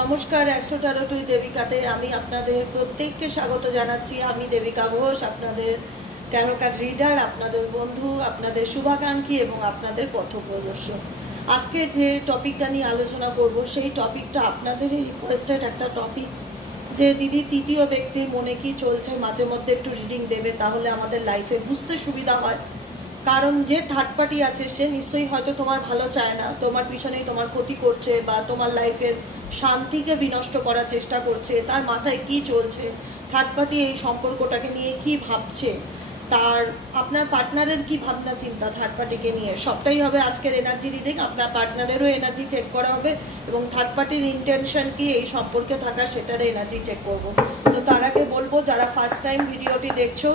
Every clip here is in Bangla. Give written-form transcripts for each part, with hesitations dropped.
নমস্কার, অ্যাস্ট্রো ট্যারোট উইথ দেবিকাতে আমি আপনাদের প্রত্যেককে স্বাগত জানাচ্ছি। আমি দেবিকা ঘোষ, আপনাদের ট্যারো কার্ড রিডার, আপনাদের বন্ধু, আপনাদের শুভাকাঙ্ক্ষী এবং আপনাদের পথপ্রদর্শক। আজকে যে টপিকটা নিয়ে আলোচনা করব সেই টপিকটা আপনাদেরই রিকোয়েস্টেড একটা টপিক, যে দিদি তৃতীয় ব্যক্তির মনে কি চলছে মাঝে মধ্যে একটু রিডিং দেবে, তাহলে আমাদের লাইফে বুঝতে সুবিধা হয়। কারণ যে থার্ড পার্টি আছে সে নিশ্চয়ই হয়তো তোমার ভালো চায় না, তোমার পিছনেই তোমার ক্ষতি করছে বা তোমার লাইফের শান্তিকে বিনষ্ট করার চেষ্টা করছে। তার মাথায় কি চলছে, থার্ড পার্টি এই সম্পর্কটাকে নিয়ে কি ভাবছে, তার আপনার পার্টনারের কি ভাবনা চিন্তা থার্ড পার্টিকে নিয়ে, সবটাই হবে আজকের এনার্জি রিডিং। আপনার পার্টনারেরও এনার্জি চেক করা হবে এবং থার্ড পার্টির ইন্টেনশন কি এই সম্পর্কে থাকা সেটার এনার্জি চেক করব। তো তার আগে বলবো, যারা ফার্স্ট টাইম ভিডিওটি দেখছো,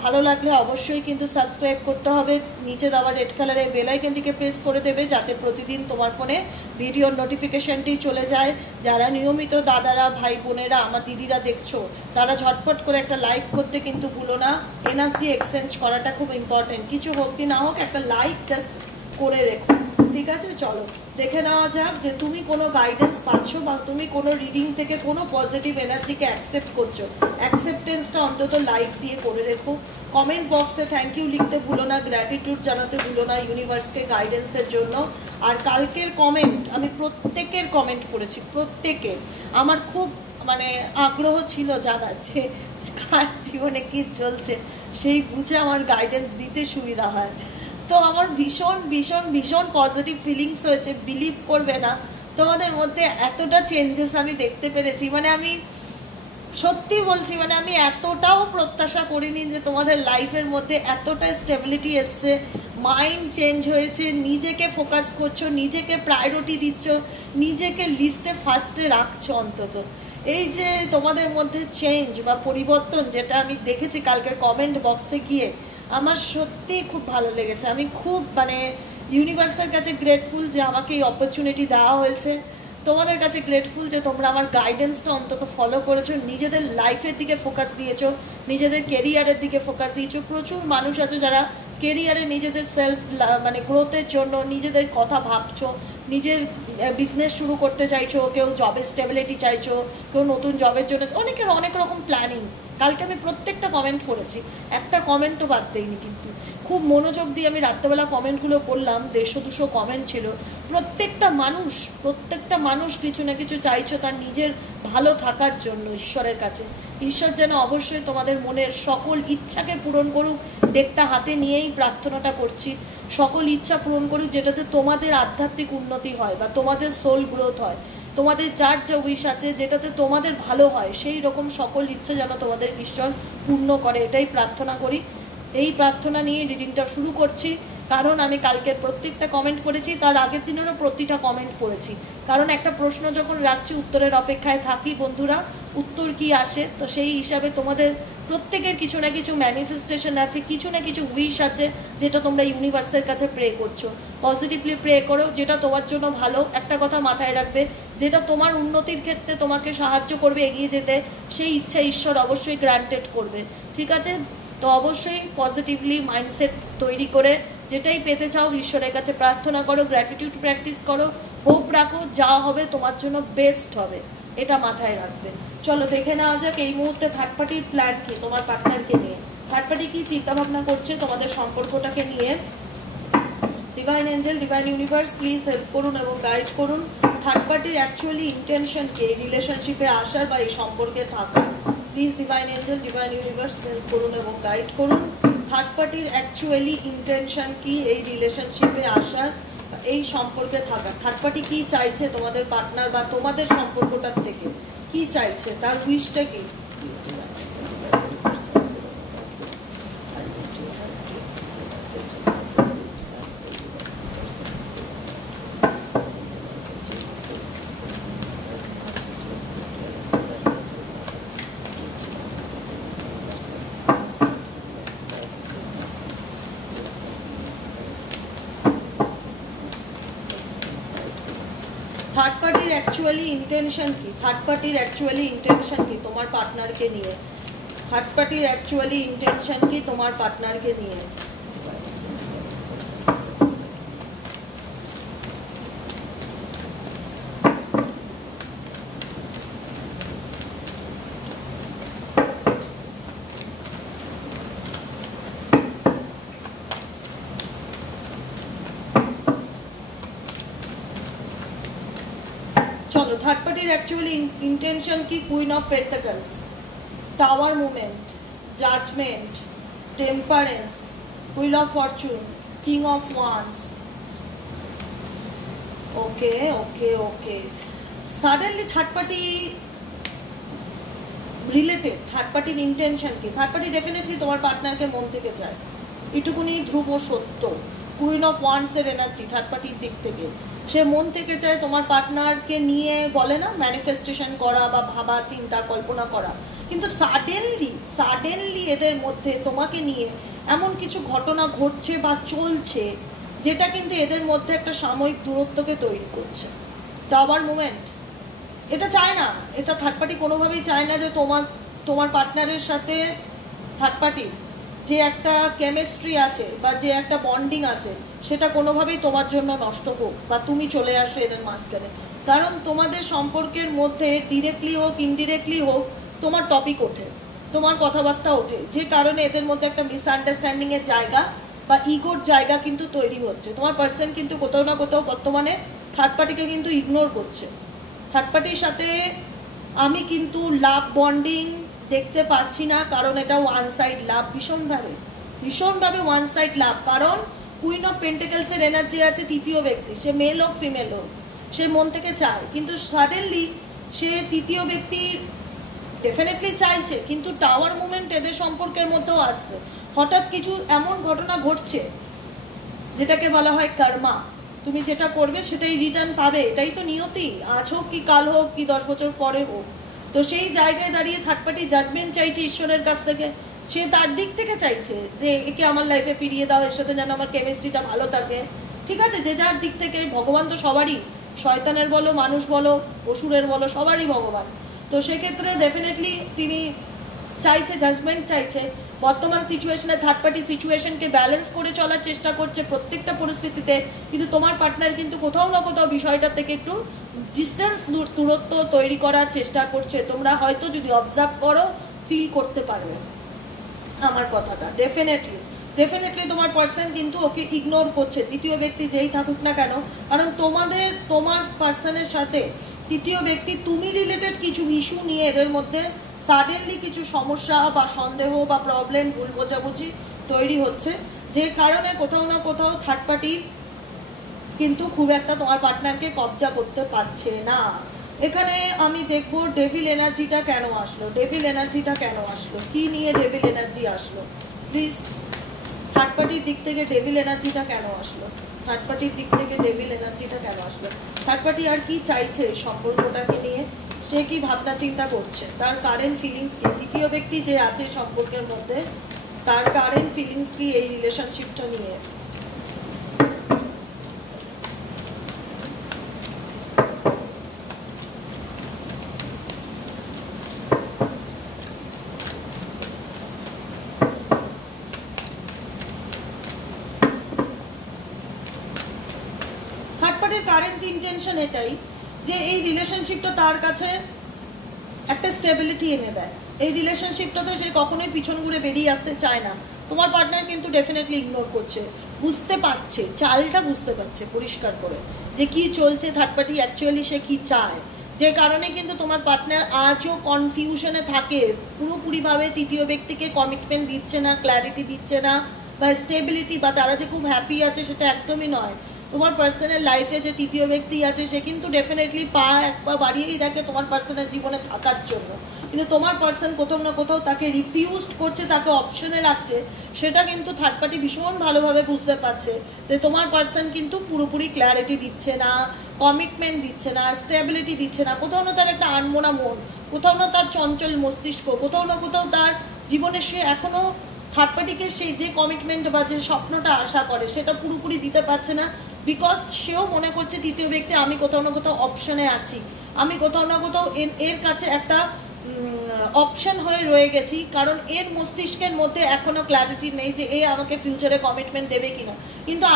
ভালো লাগলে অবশ্যই কিন্তু সাবস্ক্রাইব করতে হবে। নিচে দেওয়া রেড কালারের বেল আইকনটিকে প্রেস করে দেবে, যাতে প্রতিদিন তোমার ফোনে ভিডিওর নোটিফিকেশনটি চলে যায়। যারা নিয়মিত দাদারা, ভাই বোনেরা, আমার দিদিরা দেখছো, তারা ঝটপট করে একটা লাইক করতে কিন্তু ভুলো না। এনার্জি এক্সচেঞ্জ করাটা খুব ইম্পর্টেন্ট। কিছু হোক কি না হোক, একটা লাইক জাস্ট করে রেখো, ঠিক আছে? চলো দেখে নেওয়া যাক যে তুমি কোনো গাইডেন্স পাচ্ছ বা তুমি কোনো রিডিং থেকে কোনো পজিটিভ এনার্জিকে অ্যাকসেপ্ট করছো। অ্যাকসেপ্টেন্সটা অন্তত লাইক দিয়ে করে রেখো। কমেন্ট বক্সে থ্যাংক ইউ লিখতে ভুলো না, গ্র্যাটিটিউড জানাতে ভুলো না ইউনিভার্সকে গাইডেন্সের জন্য। আর কালকের কমেন্ট আমি প্রত্যেকের কমেন্ট করেছি, প্রত্যেকের। আমার খুব আগ্রহ ছিল জানার যে কার জীবনে কী চলছে, সেই বুঝে আমার গাইডেন্স দিতে সুবিধা হয়। তো আমার ভীষণ ভীষণ ভীষণ পজিটিভ ফিলিংস হয়েছে। বিলিভ করবে না, তোমাদের মধ্যে এতটা চেঞ্জেস আমি দেখতে পেরেছি। আমি সত্যি বলছি, আমি এতটাও প্রত্যাশা করিনি যে তোমাদের লাইফের মধ্যে এতটা স্টেবিলিটি এসছে। মাইন্ড চেঞ্জ হয়েছে, নিজেকে ফোকাস করছো, নিজেকে প্রায়োরিটি দিচ্ছ, নিজেকে লিস্টে ফার্স্টে রাখছো। অন্তত এই যে তোমাদের মধ্যে চেঞ্জ বা পরিবর্তন যেটা আমি দেখেছি কালকের কমেন্ট বক্সে গিয়ে, আমার সত্যিই খুব ভালো লেগেছে। আমি খুব ইউনিভার্সের কাছে গ্রেটফুল যে আমাকে এই অপরচুনিটি দেওয়া হয়েছে। তোমাদের কাছে গ্রেটফুল যে তোমরা আমার গাইডেন্সটা অন্তত ফলো করেছো, নিজেদের লাইফের দিকে ফোকাস দিয়েছো, নিজেদের কেরিয়ারের দিকে ফোকাস দিয়েছো। প্রচুর মানুষ আছে যারা কেরিয়ারে নিজেদের সেলফ গ্রোথের জন্য নিজেদের কথা ভাবছো, নিজের বিজনেস শুরু করতে চাইছো, কেউ জবের স্টেবিলিটি চাইছো, কেউ নতুন জবের জন্য, অনেকের অনেক রকম প্ল্যানিং। কালকে আমি প্রত্যেকটা কমেন্ট করেছি, একটা কমেন্টও বাদ দেইনি। কিন্তু খুব মনোযোগ দিয়ে আমি রাত্রেবেলা কমেন্টগুলো পড়লাম, 150-200 কমেন্ট ছিল। প্রত্যেকটা মানুষ কিছু না কিছু চাইছো তার নিজের ভালো থাকার জন্য ঈশ্বরের কাছে। ঈশ্বর যেন অবশ্যই তোমাদের মনের সকল ইচ্ছাকে পূরণ করুক, ডেকটা হাতে নিয়েই প্রার্থনাটা করছি। সকল ইচ্ছা পূরণ করুক, যেটাতে তোমাদের আধ্যাত্মিক উন্নতি হয় বা তোমাদের সোল গ্রোথ হয়। তোমাদের যার যা উইশ আছে, যেটাতে তোমাদের ভালো হয়, সেই রকম সকল ইচ্ছা যেন তোমাদের ঈশ্বর পূর্ণ করে, এটাই প্রার্থনা করি। এই প্রার্থনা নিয়ে রিডিংটা শুরু করছি। কারণ আমি কালকের প্রত্যেকটা কমেন্ট করেছি, তার আগের দিনেরও প্রতিটা কমেন্ট করেছি। কারণ একটা প্রশ্ন যখন রাখছি, উত্তরের অপেক্ষায় থাকি বন্ধুরা, উত্তর কি আসে। তো সেই হিসাবে তোমাদের প্রত্যেকের কিছু না কিছু ম্যানিফেস্টেশন আছে, কিছু না কিছু উইশ আছে, যেটা তোমরা ইউনিভার্সের কাছে প্রে করছো। পজিটিভলি প্রে করো, যেটা তোমার জন্য ভালো। একটা কথা মাথায় রাখবে, যেটা তোমার উন্নতির ক্ষেত্রে তোমাকে সাহায্য করবে এগিয়ে যেতে, সেই ইচ্ছা ঈশ্বর অবশ্যই গ্রান্টেড করবে, ঠিক আছে? তো অবশ্যই পজিটিভলি মাইন্ডসেট তৈরি করে যেটাই পেতে চাও ঈশ্বরের কাছে প্রার্থনা করো, গ্র্যাটিটিউড প্র্যাকটিস করো, হোপ রাখো, যা হবে তোমার জন্য বেস্ট হবে, এটা মাথায় রাখবে। চলো দেখে নেওয়া যাক এই মুহূর্তে থার্ড পার্টির প্ল্যান কি তোমার পার্টনারকে নিয়ে। থার্ড পার্টি কি চিন্তাভাবনা করছে তোমাদের সম্পর্কটাকে নিয়ে। Divine Angel, divine universe, please help করুন এবং গাইড করুন। থার্ড পার্টির অ্যাকচুয়ালি ইন্টেনশন কি এই রিলেশনশিপে আসার বা এই সম্পর্কে থাকার। Please divine Angel, divine universe help করুন এবং গাইড করুন। থার্ড পার্টির অ্যাকচুয়ালি ইন্টেনশন কি এই রিলেশনশিপে আসার, এই সম্পর্কে থাকার। থার্ড পার্টি কী চাইছে তোমাদের পার্টনার বা তোমাদের সম্পর্কটার থেকে, কি চাইছে, তার উইশটা কি? থার্ড পার্টির অ্যাকচুয়ালি ইন্টেনশন কি? থার্ড পার্টির অ্যাকচুয়ালি ইন্টেনশন কি তোমার পার্টনারকে নিয়ে? থার্ড পার্টির অ্যাকচুয়ালি ইন্টেনশন কি তোমার পার্টনারকে নিয়ে? চলো থার্ড পার্টির অ্যাকচুয়ালি ইন্টেনশন কি? Queen of pentacles, tower movement, judgement, temperance, wheel of fortune, king of wands. Okay okay okay, suddenly third party related, third পার্টির ইন্টেনশন কি? থার্ড পার্টি ডেফিনেটলি তোমার পার্টনারকে মন থেকে চায়, এটুকুনি ধ্রুব সত্য। কুইন অফ ওয়ান্সের এনার্জি থার্ড পার্টির দিক থেকে, সে মন থেকে চায় তোমার পার্টনারকে নিয়ে, বলে না ম্যানিফেস্টেশন করা বা ভাবা চিন্তা কল্পনা করা। কিন্তু সাডেনলি এদের মধ্যে তোমাকে নিয়ে এমন কিছু ঘটনা ঘটছে বা চলছে যেটা কিন্তু এদের মধ্যে একটা সাময়িক দূরত্বকে তৈরি করছে। টাওয়ার মুভমেন্ট, এটা চায় না, এটা থার্ড পার্টি কোনোভাবেই চায় না যে তোমার পার্টনারের সাথে থার্ড পার্টির যে একটা কেমিস্ট্রি আছে বা যে একটা বন্ডিং আছে সেটা কোনোভাবেই তোমার জন্য নষ্ট হোক বা তুমি চলে আসো এদের মাঝখানে। কারণ তোমাদের সম্পর্কের মধ্যে ডিরেক্টলি হোক ইনডিরেক্টলি হোক তোমার টপিক ওঠে, তোমার কথাবার্তা ওঠে, যে কারণে এদের মধ্যে একটা মিসআন্ডারস্ট্যান্ডিংয়ের জায়গা বা ইগোর জায়গা কিন্তু তৈরি হচ্ছে। তোমার পার্সন কিন্তু কোথাও না কোথাও বর্তমানে থার্ড পার্টিকে কিন্তু ইগনোর করছে। থার্ড পার্টির সাথে আমি কিন্তু লাভ বন্ডিং দেখতে পাচ্ছি না, কারণ এটা ওয়ান সাইড লাভ, ভীষণভাবে ওয়ান সাইড লাভ। কারণ কুইন অফ পেন্টিকলসের এনার্জি আছে তৃতীয় ব্যক্তি, সে মেল হোক ফিমেল হোক, সে মন থেকে চায়, কিন্তু সাডেনলি সে তৃতীয় ব্যক্তি ডেফিনেটলি চাইছে, কিন্তু টাওয়ার মুভমেন্ট এদের সম্পর্কের মধ্যেও আসছে। হঠাৎ কিছু এমন ঘটনা ঘটছে যেটাকে বলা হয় কর্মা, তুমি যেটা করবে সেটাই রিটার্ন পাবে, এটাই তো নিয়তি, আজ হোক কি কাল হোক কি 10 বছর পরে হোক। তো সেই জায়গায় দাঁড়িয়ে থার্ড পার্টি জাজমেন্ট চাইছে ঈশ্বরের কাছ থেকে, সে তার দিক থেকে চাইছে যে একে আমার লাইফে ফিরিয়ে দাও, এর সাথে যেন আমার কেমিস্ট্রিটা ভালো থাকে। ঠিক আছে, যে যার দিক থেকে, ভগবান তো সবারই, শয়তানের বলো মানুষ বলো অসুরের বলো সবারই ভগবান। তো সেক্ষেত্রে ডেফিনেটলি তিনি চাইছে, জাজমেন্ট চাইছে। বর্তমান সিচুয়েশনে থার্ড পার্টি সিচুয়েশনকে ব্যালেন্স করে চলার চেষ্টা করছে প্রত্যেকটা পরিস্থিতিতে, কিন্তু তোমার পার্টনার কিন্তু কোথাও না কোথাও বিষয়টা থেকে একটু ডিস্টেন্স, দূরত্ব তৈরি করার চেষ্টা করছে। তোমরা হয়তো যদি অবজার্ভ করো ফিল করতে পারবে আমার কথাটা। ডেফিনেটলি তোমার পার্সন কিন্তু ওকে ইগনোর করছে, তৃতীয় ব্যক্তি যেই থাকুক না কেন। কারণ তোমার পার্সনের সাথে তৃতীয় ব্যক্তি তুমি রিলেটেড কিছু ইস্যু নিয়ে এদের মধ্যে সাডেনলি কিছু সমস্যা বা সন্দেহ বা প্রবলেম, ভুল বোঝাবুঝি তৈরি হচ্ছে, যে কারণে কোথাও না কোথাও থার্ড পার্টি কিন্তু খুব একটা তোমার পার্টনারকে কবজা করতে পারছে না। এখানে আমি দেখবো ডেভিল এনার্জিটা কেন আসলো, কি নিয়ে ডেভিল এনার্জি আসলো, প্লিজ। থার্ড পার্টির দিক থেকে ডেভিল এনার্জিটা কেন আসলো, থার্ড পার্টি আর কি চাইছে এই সম্পর্কটাকে নিয়ে, সে কি ভাবনা চিন্তা করছে, তার কারেন্ট ফিলিংস কি, তৃতীয় ব্যক্তি যে আছে সম্পর্কের মধ্যে তার কারেন্ট ফিলিংস কি এই রিলেশনশিপটা নিয়ে। কারেন্ট ইন্টেনশন এটাই যে এই রিলেশনশিপটা তার কাছে একটা স্টেবিলিটি এনে দেয়, এই রিলেশনশিপটাতে সে কখনোই পিছন ঘুরে বেরিয়ে আসতে চায় না। তোমার পার্টনার কিন্তু ডেফিনেটলি ইগনোর করছে, বুঝতে পারছে, চালটা বুঝতে পারছে পরিষ্কার করে যে কি চলছে, থার্ড পার্টি অ্যাকচুয়ালি সে কি চায়, যে কারণে কিন্তু তোমার পার্টনার আজও কনফিউশনে থাকে, পুরোপুরিভাবে তৃতীয় ব্যক্তিকে কমিটমেন্ট দিচ্ছে না, ক্ল্যারিটি দিচ্ছে না বা স্টেবিলিটি, বা তারা যে খুব হ্যাপি আছে সেটা একদমই নয়। তোমার পার্সোনাল লাইফে যে তৃতীয় ব্যক্তি আছে সে কিন্তু ডেফিনেটলি এক পা বাড়িয়েই রাখে তোমার পার্সোনাল জীবনে থাকার জন্য, কিন্তু তোমার পার্সন কোথাও না কোথাও তাকে রিফিউজড করছে, তাকে অপশনে রাখছে। সেটা কিন্তু থার্ড পার্টি ভীষণ ভালোভাবে বুঝতে পারছে যে তোমার পার্সন কিন্তু পুরোপুরি ক্ল্যারিটি দিচ্ছে না, কমিটমেন্ট দিচ্ছে না, স্টেবিলিটি দিচ্ছে না, কোথাও না তার একটা আনমনা মন, কোথাও না তার চঞ্চল মস্তিষ্ক, কোথাও না কোথাও তার জীবনে সে এখনও থার্ড পার্টিকে সেই যে কমিটমেন্ট বা যে স্বপ্নটা আশা করে সেটা পুরোপুরি দিতে পারছে না, বিকজ সেও মনে করছে তৃতীয় ব্যক্তি আমি কোথাও না কোথাও অপশনে আছি, আমি কোথাও না কোথাও এর কাছে একটা অপশন হয়ে রয়ে গেছি, কারণ এর মস্তিষ্কের মধ্যে এখনো ক্ল্যারিটি নেই যে এ আমাকে ফিউচারে কমিটমেন্ট দেবে কিনা। কিন্তু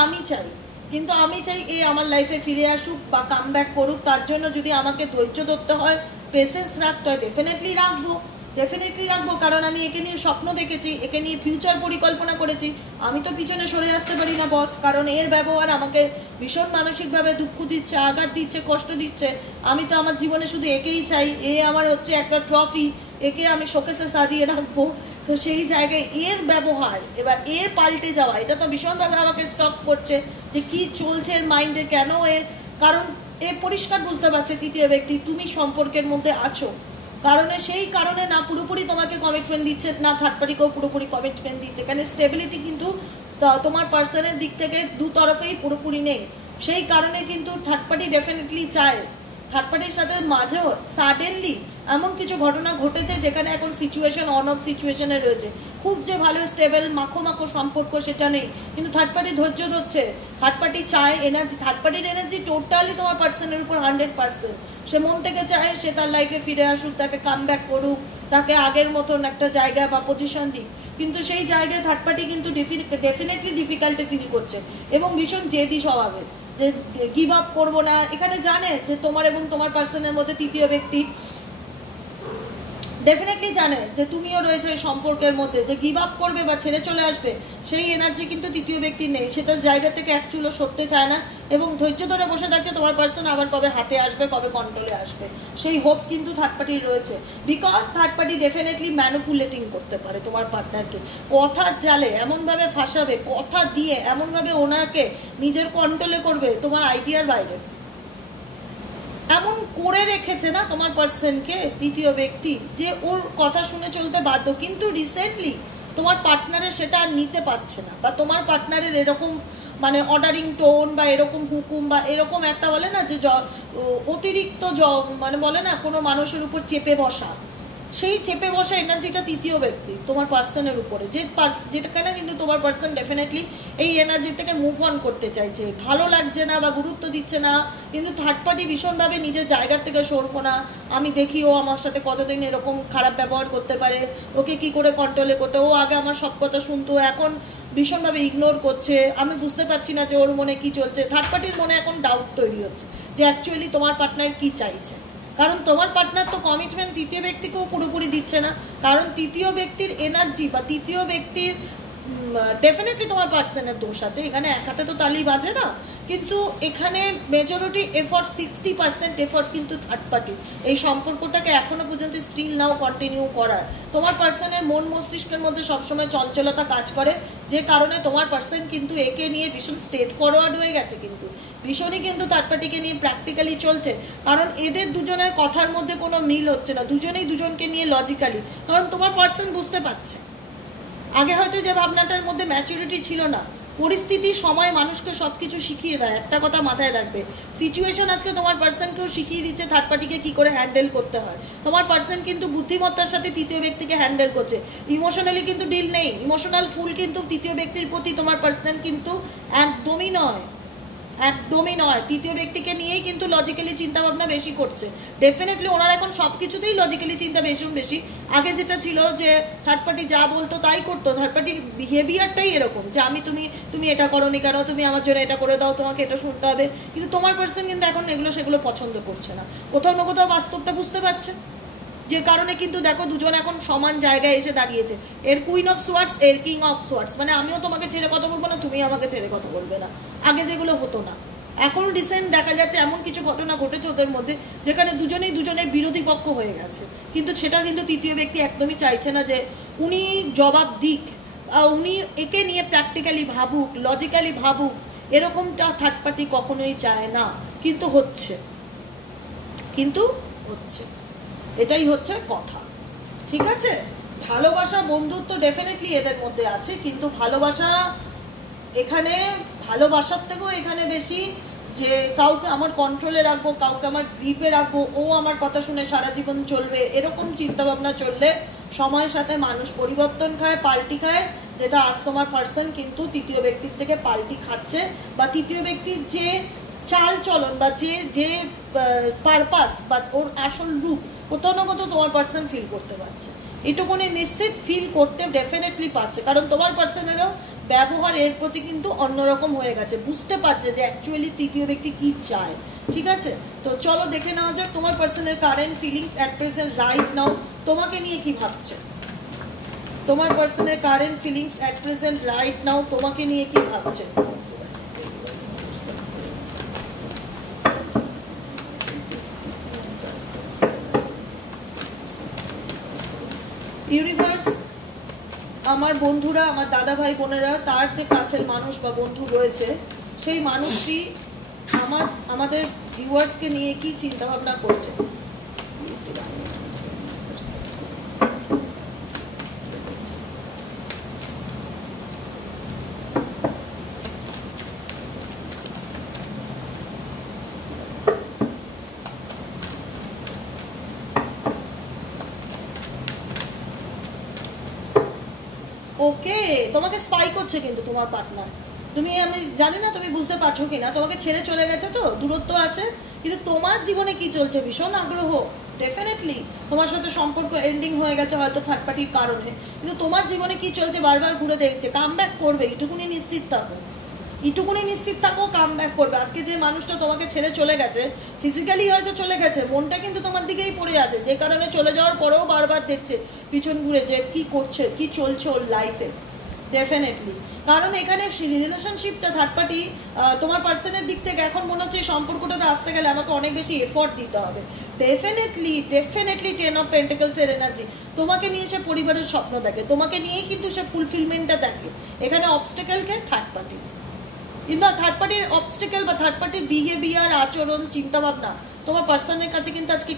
আমি চাই এ আমার লাইফে ফিরে আসুক বা কাম ব্যাক করুক, তার জন্য যদি আমাকে ধৈর্য ধরতে হয়, পেশেন্স রাখতে হয়, ডেফিনেটলি রাখবো। ডেফিনেটলি রাখবো, কারণ আমি একে নিয়ে স্বপ্ন দেখেছি, একে নিয়ে ফিউচার পরিকল্পনা করেছি। আমি তো পিছনে সরে আসতে পারি না বস, কারণ এর ব্যবহার আমাকে ভীষণ মানসিকভাবে দুঃখ দিচ্ছে, আঘাত দিচ্ছে, কষ্ট দিচ্ছে। আমি তো আমার জীবনে শুধু একেই চাই, এ আমার হচ্ছে একটা ট্রফি, একে আমি শোকেসে সাজিয়ে রাখবো। তো সেই জায়গায় এর ব্যবহার এবার এর পাল্টে যাওয়া, এটা তো ভীষণভাবে আমাকে স্টপ করছে যে কি চলছে এর মাইন্ডে, কেন এর, কারণ এ পরিষ্কার বুঝতে পারছে তৃতীয় ব্যক্তি তুমি সম্পর্কের মধ্যে আছো, কারণে সেই কারণে না পুরোপুরি তোমাকে কমিটমেন্ট দিচ্ছে, না থার্ড পার্টিকেও পুরোপুরি কমিটমেন্ট দিচ্ছে। এখানে স্টেবিলিটি কিন্তু তোমার পার্সনের দিক থেকে দু তরফেই পুরোপুরি নেই। সেই কারণে কিন্তু থার্ড পার্টি ডেফিনেটলি চায়, থার্ড পার্টির সাথে মাঝেও সাডেনলি এমন কিছু ঘটনা ঘটেছে যেখানে এখন সিচুয়েশন অন অফ সিচুয়েশনে রয়েছে, খুব যে ভালো স্টেবল মাখো মাখো সম্পর্ক সেটা নেই, কিন্তু থার্ড পার্টি ধৈর্য ধরছে, থার্ড পার্টি চায় এনার্জি, থার্ড পার্টির এনার্জি টোটালি তোমার পার্সনের উপর 100%। সে মন থেকে চায় সে তার লাইফে ফিরে আসুক, তাকে কাম ব্যাক করুক, তাকে আগের মতন একটা জায়গা বা পজিশন দিক, কিন্তু সেই জায়গায় থার্ড পার্টি কিন্তু ডেফিনেটলি ডিফিকাল্টি ফিল করছে এবং ভীষণ জেদি স্বভাবের, যে গিভ আপ করবো না। এখানে জানে যে তোমার এবং তোমার পার্সনের মধ্যে তৃতীয় ব্যক্তি ডেফিনেটলি জানে যে তুমিও রয়েছে এই সম্পর্কের মধ্যে, যে গিভ আপ করবে বা ছেড়ে চলে আসবে সেই এনার্জি কিন্তু তৃতীয় ব্যক্তি নেই, সেটা জায়গা থেকে এক চুলো সরতে চায় না এবং ধৈর্য ধরে বসে থাকছে তোমার পার্সন আবার কবে হাতে আসবে, কবে কন্ট্রোলে আসবে, সেই হোপ কিন্তু থার্ড পার্টির রয়েছে। Because third party definitely manipulating করতে পারে তোমার পার্টনারকে, কথার জালে এমনভাবে ফাঁসাবে, কথা দিয়ে এমনভাবে ওনাকে নিজের কন্ট্রোলে করবে তোমার আইডিয়ার বাইরে, এমন করে রেখেছে না তোমার পার্সনকে তৃতীয় ব্যক্তি যে ওর কথা শুনে চলতে বাধ্য। কিন্তু রিসেন্টলি তোমার পার্টনারের সেটা আর নিতে পারছে না, বা তোমার পার্টনারের এরকম মানে অর্ডারিং টোন বা এরকম হুকুম বা এরকম একটা বলে না যে অতিরিক্ত মানে বলে না কোনো মানুষের উপর চেপে বসা, সেই চেপে বসা এনার্জিটা তৃতীয় ব্যক্তি তোমার পার্সনের উপরে, যেটাখানে কিন্তু তোমার পার্সন ডেফিনেটলি এই এনার্জি থেকে মুভ অন করতে চাইছে, ভালো লাগছে না বা গুরুত্ব দিচ্ছে না, কিন্তু থার্ড পার্টি ভীষণভাবে নিজের জায়গার থেকে সরবো না, আমি দেখি ও আমার সাথে কতদিন এরকম খারাপ ব্যবহার করতে পারে, ওকে কি করে কন্ট্রোলে করতে, ও আগে আমার সব কথা শুনতো এখন ভীষণভাবে ইগনোর করছে, আমি বুঝতে পারছি না যে ওর মনে কি চলছে। থার্ড পার্টির মনে এখন ডাউট তৈরি হচ্ছে যে অ্যাকচুয়ালি তোমার পার্টনার কি চাইছে, কারণ তোমার পার্টনার তো কমিটমেন্ট তৃতীয় ব্যক্তিকেও পুরোপুরি দিচ্ছে না, কারণ তৃতীয় ব্যক্তির এনার্জি বা তৃতীয় ব্যক্তির ডেফিনেটলি তোমার পার্সনের দোষ আছে, এখানে এক হাতে তো তালি বাজে না, কিন্তু এখানে মেজরিটি এফর্ট 60% এফর্ট কিন্তু থার্ড পার্টি এই সম্পর্কটাকে এখনো পর্যন্ত স্টিল নাও কন্টিনিউ করার। তোমার পার্সনের মন মস্তিষ্কের মধ্যে সবসময় চঞ্চলতা কাজ করে, যে কারণে তোমার পার্সন কিন্তু একে নিয়ে ভীষণ স্ট্রেট ফরওয়ার্ড হয়ে গেছে, কিন্তু ভীষণই কিন্তু থার্ড পার্টিকে নিয়ে প্র্যাকটিক্যালি চলছে, কারণ এদের দুজনের কথার মধ্যে কোনো মিল হচ্ছে না, দুজনেই দুজনকে নিয়ে লজিক্যালি, কারণ তোমার পার্সন বুঝতে পারছে আগে হয়তো যে ভাবনাটার মধ্যে ম্যাচুরিটি ছিল না, পরিস্থিতি সময় মানুষকে সব কিছু শিখিয়ে দেয়। একটা কথা মাথায় রাখবে, সিচুয়েশন আজকে তোমার পার্সনকেও শিখিয়ে দিচ্ছে থার্ড পার্টিকে কী করে হ্যান্ডেল করতে হয়। তোমার পার্সন কিন্তু বুদ্ধিমত্তার সাথে তৃতীয় ব্যক্তিকে হ্যান্ডেল করছে, ইমোশনালি কিন্তু ডিল নেই, ইমোশনাল ফুল কিন্তু তৃতীয় ব্যক্তির প্রতি তোমার পার্সন কিন্তু একদমই নয়, একদমই নয়। তৃতীয় ব্যক্তিকে নিয়েই কিন্তু লজিক্যালি চিন্তাভাবনা বেশি করছে, ডেফিনেটলি ওনার এখন সব কিছুতেই লজিক্যালি চিন্তা বেশি। আগে যেটা ছিল যে থার্ড পার্টি যা বলতো তাই করতো, থার্ড পার্টির বিহেভিয়ারটাই এরকম যে আমি তুমি এটা করো নি কেন, তুমি আমার জন্য এটা করে দাও, তোমাকে এটা শুনতে হবে, কিন্তু তোমার পার্সন কিন্তু এখন এগুলো সেগুলো পছন্দ করছে না, কোথাও না কোথাও বাস্তবটা বুঝতে পারছে, যে কারণে কিন্তু দেখো দুজন এখন সমান জায়গায় এসে দাঁড়িয়েছে, এর কুইন অফ সোয়ার্ডস, এর কিং অফ সোয়ার্ডস, মানে আমিও তোমাকে ছেড়ে কথা বলবো না, তুমি আমাকে ছেড়ে কথা বলবে না, আগে যেগুলো হতো না। এখন রিসেন্ট দেখা যাচ্ছে এমন কিছু ঘটনা ঘটেছে ওদের মধ্যে যেখানে দুজনেই দুজনের বিরোধী পক্ষ হয়ে গেছে, কিন্তু সেটা কিন্তু তৃতীয় ব্যক্তি একদমই চাইছে না যে উনি জবাব দিক, উনি একে নিয়ে প্র্যাকটিক্যালি ভাবুক, লজিক্যালি ভাবুক, এরকমটা থার্ড পার্টি কখনোই চায় না, কিন্তু হচ্ছে এটাই হচ্ছে কথা, ঠিক আছে। ভালোবাসা বন্ধুত্ব ডেফিনেটলি এদের মধ্যে আছে, কিন্তু ভালোবাসা এখানে ভালোবাসার থেকেও এখানে বেশি যে কাউকে আমার কন্ট্রোলে রাখবো, কাউকে আমার গ্রিপে রাখবো, ও আমার কথা শুনে সারা জীবন চলবে, এরকম চিন্তাভাবনা চললে সময়ের সাথে মানুষ পরিবর্তন খায়, পাল্টি খায়, যেটা আজ তোমার পার্সন কিন্তু তৃতীয় ব্যক্তির থেকে পাল্টি খাচ্ছে, বা তৃতীয় ব্যক্তির যে চাল চলন বা যে পারপাস বা ওর আসল রূপ কোথাও না কোথাও তোমার পার্সন ফিল করতে পারছে, এটুকুনি নিশ্চিত ফিল করতে ডেফিনেটলি পারছে, কারণ তোমার পার্সনেরও ব্যবহার এর প্রতি কিন্তু অন্যরকম হয়ে গেছে, বুঝতে পারছে যে অ্যাকচুয়ালি তৃতীয় ব্যক্তি কী চায়, ঠিক আছে, তো চলো দেখে নেওয়া যাক তোমার পার্সনের current feelings at present right now তোমাকে নিয়ে কি ভাবছে। তোমার পার্সনের current feelings at present right now তোমাকে নিয়ে কি ভাবছে। ইউনিভার্স, আমার বন্ধুরা, আমার দাদা ভাই বোনেরা, তার যে কাছের মানুষ বা বন্ধু রয়েছে, সেই মানুষটি আমাদের ভিউয়ার্সকে নিয়ে কি চিন্তা ভাবনা করছে। ওকে, তোমাকে স্পাই করছে কিন্তু তোমার পার্টনার। আমি জানি না তুমি বুঝতে পারছো কিনা, তোমাকে ছেড়ে চলে গেছে, তো দূরত্ব আছে, কিন্তু তোমার জীবনে কি চলছে ভীষণ আগ্রহ। ডেফিনেটলি তোমার সাথে সম্পর্ক এন্ডিং হয়ে গেছে হয়তো থার্ড পার্টির কারণে, কিন্তু তোমার জীবনে কি চলছে বারবার ঘুরে দেখছে। কাম ব্যাক করবে, এটুকুনি নিশ্চিত থাকো, কাম ব্যাক করবে। আজকে যে মানুষটা তোমাকে ছেড়ে চলে গেছে, ফিজিক্যালি হয়তো চলে গেছে, মনটা কিন্তু তোমার দিকেই পড়ে আছে, যে কারণে চলে যাওয়ার পরেও বারবার দেখছে পিছন ঘুরে যে কি করছে, কি চলছে ওর লাইফে। ডেফিনেটলি, কারণ এখানে রিলেশনশিপটা থার্ড পার্টি তোমার পার্সনের দিক থেকে এখন মনে হচ্ছে সম্পর্কটাতে আসতে গেলে আমাকে অনেক বেশি এফোর্ট দিতে হবে। ডেফিনেটলি 10 অফ পেন্টিকলসের এনার্জি, তোমাকে নিয়ে সে পরিবারের স্বপ্ন দেখে, তোমাকে নিয়েই কিন্তু সে ফুলফিলমেন্টটা দেখে। এখানে অবস্টেকেলকে থার্ড পার্টি, কিন্তু থার্ড পার্টির অবস্টেকেল বা থার্ড পার্টির বিহেভিয়ার, আচরণ, চিন্তাভাবনা তোমার পার্সনের কাছে কিন্তু আজকে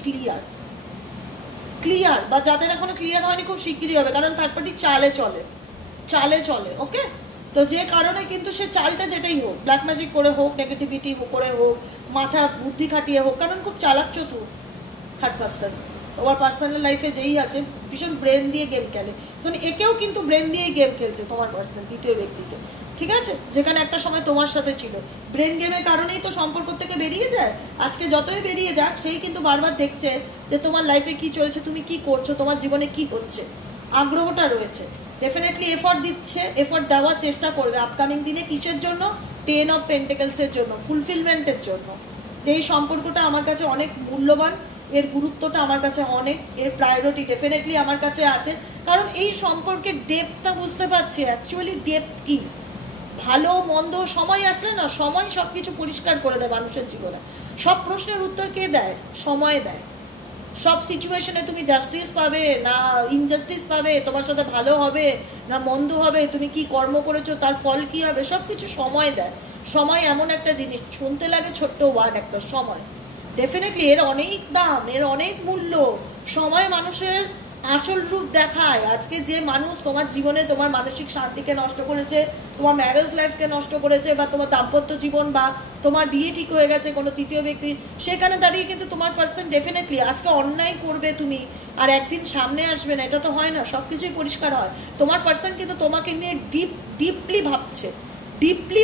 ক্লিয়ার, বা যাদের এখনো ক্লিয়ার হয়নি খুব শিগগিরই হবে, কারণ থার্ড পার্টি চালে চলে। ওকে, তো যে কারণে কিন্তু সে চালটা যেটাই হোক, ব্ল্যাক ম্যাজিক করে হোক, নেগেটিভিটি করে হোক, মাথা বুদ্ধি খাটিয়ে হোক, কারণ খুব চালাক চতুর থার্ড পার্সন। তোমার পার্সোনাল লাইফে যেই আছে ভীষণ ব্রেন দিয়ে গেম খেলে, কারণ একেও কিন্তু ব্রেন দিয়েই গেম খেলছে তোমার পার্সন দ্বিতীয় ব্যক্তিকে। ঠিক আছে, যেখানে একটা সময় তোমার সাথে ছিল, ব্রেন গেমের কারণেই তো সম্পর্ক থেকে বেরিয়ে যায়। আজকে যতই বেরিয়ে যাক, সেই কিন্তু বারবার দেখছে যে তোমার লাইফে কি চলছে, তুমি কি করছো, তোমার জীবনে কি হচ্ছে, আগ্রহটা রয়েছে। ডেফিনেটলি এফোর্ট দিচ্ছে, এফোর্ট দেওয়ার চেষ্টা করবে আপকামিং দিনে। কিসের জন্য? 10 অফ পেন্টিকলসের জন্য, ফুলফিলমেন্টের জন্য। যে এই সম্পর্কটা আমার কাছে অনেক মূল্যবান, এর গুরুত্বটা আমার কাছে অনেক, এর প্রায়োরিটি ডেফিনেটলি আমার কাছে আছে, কারণ এই সম্পর্কের ডেপথটা বুঝতে পারছি। অ্যাকচুয়ালি ডেপথ কি, ভালো মন্দ সময় আসলে না, সময় সব কিছু পরিষ্কার করে দেয় মানুষের জীবনে। সব প্রশ্নের উত্তর কে দেয়? সময় দেয়। সব সিচুয়েশনে তুমি জাস্টিস পাবে না ইনজাস্টিস পাবে, তোমার সাথে ভালো হবে না মন্দ হবে, তুমি কি কর্ম করেছো তার ফল কি হবে, সব কিছু সময় দেয়। সময় এমন একটা জিনিস, শুনতে লাগে ছোট্ট ওয়ার্ড একটা, সময়। ডেফিনেটলি এর অনেক দাম, এর অনেক মূল্য। সময় মানুষের আসল রূপ দেখায়। আজকে যে মানুষ তোমার জীবনে তোমার মানসিক শান্তিকে নষ্ট করেছে, তোমার ম্যারেজ লাইফকে নষ্ট করেছে, বা তোমার দাম্পত্য জীবন, বা তোমার বিয়ে ঠিক হয়ে গেছে কোনো তৃতীয় ব্যক্তি, সেখানে দাঁড়িয়ে কিন্তু তোমার পার্সন ডেফিনেটলি আজকে অন্যায় করবে তুমি, আর একদিন সামনে আসবে না, এটা তো হয় না, সব কিছুই পরিষ্কার হয়। তোমার পার্সন কিন্তু তোমাকে নিয়ে ডিপলি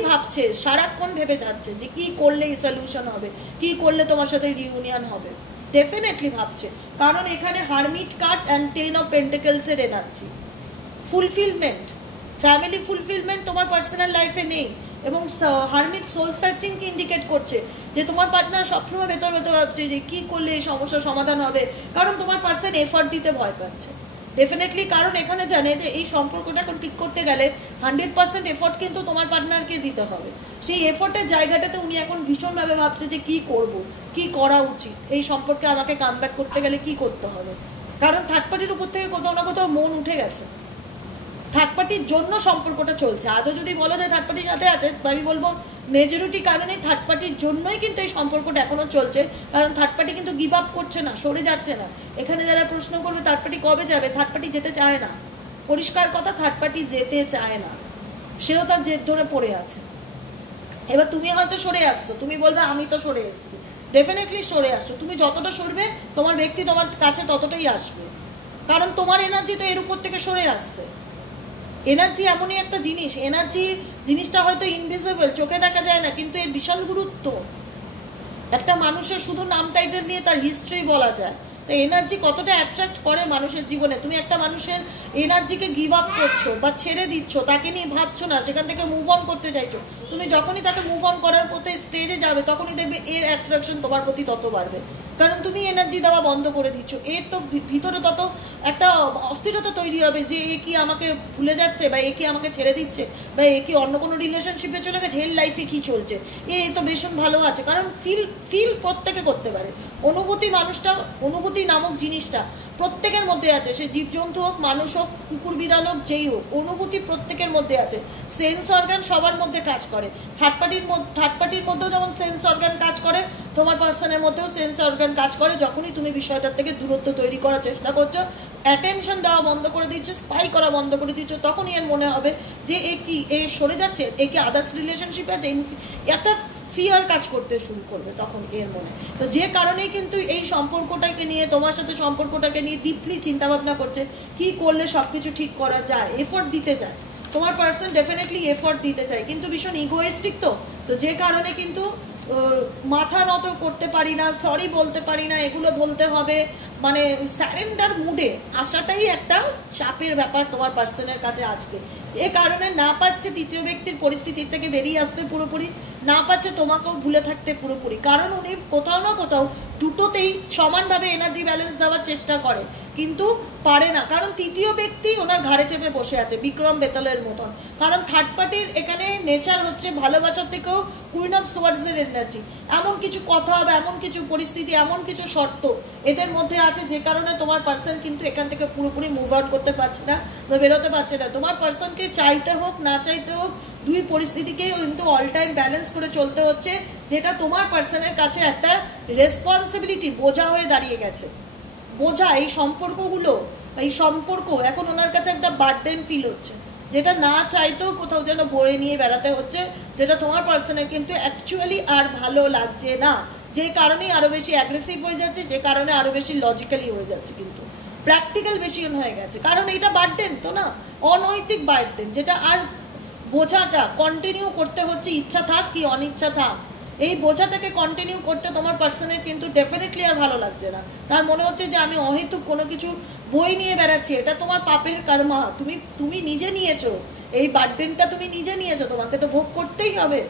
ভাবছে, সারাক্ষণ ভেবে যাচ্ছে যে কি করলে এই সলিউশন হবে, কি করলে তোমার সাথে রিউনিয়ন হবে। ডেফিনেটলি ভাবছে, কারণ এখানে হারমিট কার্ড অ্যান্ড 10 অফ পেন্টিকলসের এনার্জি। ফুলফিলমেন্ট, ফ্যামিলি ফুলফিলমেন্ট তোমার পার্সোনাল লাইফে নেই, এবং হারমিট সোল সার্চিংকে ইন্ডিকেট করছে যে তোমার পার্টনার সবসময় ভেতর ভাবছে যে কী করলে এই সমস্যার সমাধান হবে, কারণ তোমার পার্সন এফর্ট দিতে ভয় পাচ্ছে। ডেফিনেটলি, কারণ এখানে জানে যে এই সম্পর্কটা এখন ঠিক করতে গেলে 100% এফর্ট কিন্তু তোমার পার্টনারকে দিতে হবে। সেই এফর্টের জায়গাটাতে উনি এখন ভীষণভাবে ভাবছে যে কি করব, কি করা উচিত, এই সম্পর্কে আমাকে কামব্যাক করতে গেলে কি করতে হবে, কারণ থার্ড পার্টির উপর থেকে কোথাও না কোথাও মন উঠে গেছে। থার্ড পার্টির জন্য সম্পর্কটা চলছে। আজও যদি বলো যে থার্ড পার্টির সাথে আছে, আমি বলবো মেজরিটি কারণে থার্ড পার্টির জন্যই কিন্তু এই সম্পর্কটা এখনও চলছে, কারণ থার্ড পার্টি কিন্তু গিভ আপ করছে না, সরে যাচ্ছে না। এখানে যারা প্রশ্ন করবে থার্ড পার্টি কবে যাবে, থার্ড পার্টি যেতে চায় না, পরিষ্কার কথা, থার্ড পার্টি যেতে চায় না, সেও তার জেদ ধরে পড়ে আছে। এবার তুমি হয়তো সরে আসছো, তুমি বলবে আমি তো সরে এসেছি, ডেফিনেটলি সরে আসছো। তুমি যতটা সরবে তোমার ব্যক্তি তোমার কাছে ততটাই আসবে, কারণ তোমার এনার্জি তো এর উপর থেকে সরে আসছে। এনার্জি এমনই একটা জিনিস, এনার্জি জিনিসটা হয়তো ইনভিজিবল, চোখে দেখা যায় না, কিন্তু এর বিশাল গুরুত্ব। একটা মানুষের শুধু নাম টাইটেল নিয়ে তার হিস্ট্রি বলা যায়, তো এনার্জি কতটা অ্যাট্রাক্ট করে মানুষের জীবনে, তুমি একটা মানুষের এনার্জিকে গিভ আপ করছো বা ছেড়ে দিচ্ছ, তাকে নিয়ে ভাবছো না, সেখান থেকে মুভ অন করতে চাইছো, তুমি যখনই তাকে মুভ অন করার পথে স্টেজে যাবে তখনই দেখবে এর অ্যাট্রাকশন তোমার প্রতি তত বাড়বে, কারণ তুমি এনার্জি দেওয়া বন্ধ করে দিচ্ছ। এর তো ভিতরে তত একটা অস্থিরতা তৈরি হবে যে এ কি আমাকে ভুলে যাচ্ছে, বা এ কি আমাকে ছেড়ে দিচ্ছে, বা এ কি অন্য কোনো রিলেশনশিপে চলে গেছে, এর লাইফে কি চলছে, এ তো ভীষণ ভালো আছে। কারণ ফিল প্রত্যেকে করতে পারে, অনুভূতি নামক জিনিসটা প্রত্যেকের মধ্যে আছে, সে জীবজন্তু হোক, মানুষ হোক, কুকুর বিড়াল হোক, যেই হোক, অনুভূতি প্রত্যেকের মধ্যে আছে। সেন্স অর্গান সবার মধ্যে কাজ করে, থার্ড পার্টির মধ্যেও যেমন সেন্স অর্গান কাজ করে, তোমার পার্সনের মধ্যেও সেন্স অর্গান কাজ করে। যখনই তুমি বিষয়টার থেকে দূরত্ব তৈরি করার চেষ্টা করছো, অ্যাটেনশন দেওয়া বন্ধ করে দিচ্ছ, স্পাই করা বন্ধ করে দিচ্ছ, তখনই এর মনে হবে যে এ সরে যাচ্ছে, এ কি আদার্স রিলেশনশিপ আছে, একটা ফিয়ার কাজ করতে শুরু করবে তখন এর মনে। তো যে কারণেই কিন্তু এই সম্পর্কটাকে নিয়ে, তোমার সাথে সম্পর্কটাকে নিয়ে ডিপলি চিন্তাভাবনা করছে, কি করলে সব কিছু ঠিক করা যায়, এফোর্ট দিতে চায় তোমার পার্সন, ডেফিনেটলি এফোর্ট দিতে চায়, কিন্তু ভীষণ ইগোয়েস্টিক। তো যে কারণে কিন্তু মাথা নত করতে পারি না, সরি বলতে পারি না, এগুলো বলতে হবে, মানে স্যারেন্ডার মুডে আসাটাই একটা চাপের ব্যাপার তোমার পার্সনের কাছে আজকে। যে কারণে না পাচ্ছে তৃতীয় ব্যক্তির পরিস্থিতি থেকে বেরিয়ে আসতে পুরোপুরি, না পাচ্ছে তোমাকেও ভুলে থাকতে পুরোপুরি, কারণ উনি কোথাও না কোথাও দুটোতেই সমানভাবে এনার্জি ব্যালেন্স দেওয়ার চেষ্টা করে, কিন্তু পারে না, কারণ তৃতীয় ব্যক্তি ওনার ঘাড়ে চেপে বসে আছে বিক্রম বেতালের মতন। কারণ থার্ড পার্টির এখানে নেচার হচ্ছে ভালোবাসার থেকেও কুইন অফ সোয়ার্ডসের এনার্জি। এমন কিছু কথা হবে, এমন কিছু পরিস্থিতি, এমন কিছু শর্ত এদের মধ্যে আছে, যে কারণে তোমার পার্সন কিন্তু এখান থেকে পুরোপুরি মুভ আউট করতে পারছে না বা বেরোতে পারছে না। তোমার পার্সনকে চাইতে হোক না চাইতে হোক, দুই পরিস্থিতিকে কিন্তু অল টাইম ব্যালেন্স করে চলতে হচ্ছে, যেটা তোমার পার্সনের কাছে একটা রেসপন্সিবিলিটি, বোঝা হয়ে দাঁড়িয়ে গেছে। বোঝা, এই সম্পর্ক এখন ওনার কাছে একটা বার্ডেন ফিল হচ্ছে, যেটা না চাইতেও কোথাও যেন বয়ে নিয়ে বেড়াতে হচ্ছে, যেটা তোমার পার্সনের কিন্তু অ্যাকচুয়ালি আর ভালো লাগছে না, যে কারণেই আরও বেশি অ্যাগ্রেসিভ হয়ে যাচ্ছে, যে কারণে আরও বেশি লজিক্যালি হয়ে যাচ্ছে, কিন্তু প্র্যাকটিক্যাল বেশি হয়ে গেছে। কারণ এটা বার্ডেন তো না, অনৈতিক বার্ডেন, যেটা আর বোঝাটা কন্টিনিউ করতে হচ্ছে, ইচ্ছা থাক কি অনিচ্ছা থাক, এই বোঝাটাকে কন্টিনিউ করতে তোমার পার্সনের কিন্তু ডেফিনেটলি আর ভালো লাগছে না। তার মনে হচ্ছে যে আমি অহেতুক কোনো কিছু বই নিয়ে বেড়াচ্ছি, এটা তোমার পাপের কর্মা, তুমি নিজে নিয়েছো, এই বার্ডেনটা তুমি নিজে নিয়েছো, তোমাকে তো ভোগ করতেই হবে।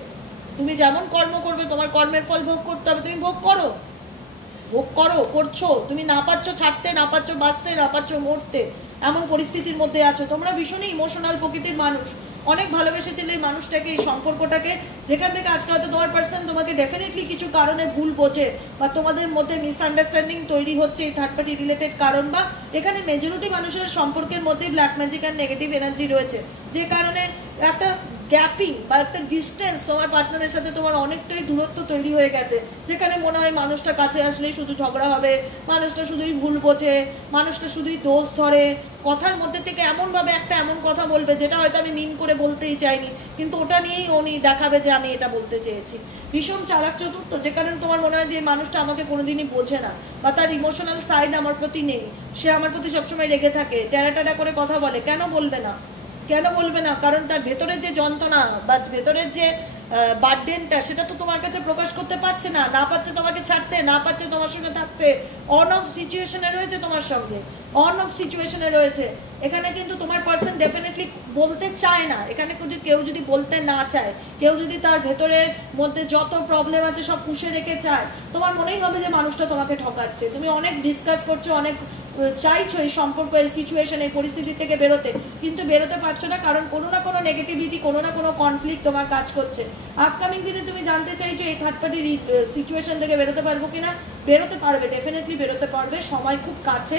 তুমি যেমন কর্ম করবে, তোমার কর্মের ফল ভোগ করতে হবে, তুমি ভোগ করো, করছো, তুমি না পারছো ছাড়তে, না পারছো বাঁচতে, না পারছো মরতে, এমন পরিস্থিতির মধ্যে আছো। তোমরা ভীষণই ইমোশনাল প্রকৃতির মানুষ, অনেক ভালোবেসেছিলে এই মানুষটাকে, এই সম্পর্কটাকে, যেখান থেকে আজকে হয়তো তোমার পার্সন তোমাকে ডেফিনেটলি কিছু কারণে ভুল বোঝে, বা তোমাদের মধ্যে মিসআন্ডারস্ট্যান্ডিং তৈরি হচ্ছে এই থার্ড পার্টি রিলেটেড কারণ, বা এখানে মেজরিটি মানুষের সম্পর্কের মধ্যে black magic and negative energy রয়েছে, যে কারণে একটা গ্যাপিং বা একটা ডিস্টেন্স তোমার পার্টনারের সাথে তোমার অনেকটাই দূরত্ব তৈরি হয়ে গেছে, যেখানে মনে হয় মানুষটা কাছে আসলেই শুধু ঝগড়া হবে, মানুষটা শুধুই ভুল বোঝে, মানুষটা শুধুই দোষ ধরে, কথার মধ্যে থেকে এমনভাবে এমন কথা বলবে যেটা হয়তো আমি মিন করে বলতেই চাইনি, কিন্তু ওটা নিয়েই উনি দেখাবে যে আমি এটা বলতে চেয়েছি। ভীষণ চালাক চতুর্থ, যে কারণে তোমার মনে হয় যে মানুষটা আমাকে কোনোদিনই বোঝে না, বা তার ইমোশনাল সাইড আমার প্রতি নেই, সে আমার প্রতি সবসময় রেগে থাকে, ট্যাড়া করে কথা বলে। কেন বলবে না? কারণ তার ভেতরের যে যন্ত্রণা বা ভেতরের যে বার্ডেনটা, সেটা তো তোমার কাছে প্রকাশ করতে পারছে না, না পাচ্ছে তোমাকে ছাড়তে, না পাচ্ছে তোমার সঙ্গে থাকতে, অন অফ সিচুয়েশনে রয়েছে তোমার সঙ্গে, এখানে কিন্তু তোমার পার্সন ডেফিনেটলি বলতে চায় না। এখানে কেউ যদি বলতে না চায়, কেউ যদি তার ভেতরের মধ্যে যত প্রবলেম আছে সব পুষে রেখে চায়, তোমার মনেই হবে যে মানুষটা তোমাকে ঠকাচ্ছে। তুমি অনেক ডিসকাস করছো, অনেক চাইছো এই সম্পর্ক, এই সিচুয়েশন, এই পরিস্থিতি থেকে বেরোতে, কিন্তু বেরোতে পারছো না, কারণ কোনো না কোনো নেগেটিভিটি, কোনো না কোনো কনফ্লিক্ট তোমার কাজ করছে। আপকামিং দিনে তুমি জানতে চাইছো এই থার্ড পার্টি সিচুয়েশন থেকে বেরোতে পারবো কিনা। বেরোতে পারবে, ডেফিনেটলি বেরোতে পারবে, সময় খুব কাছে,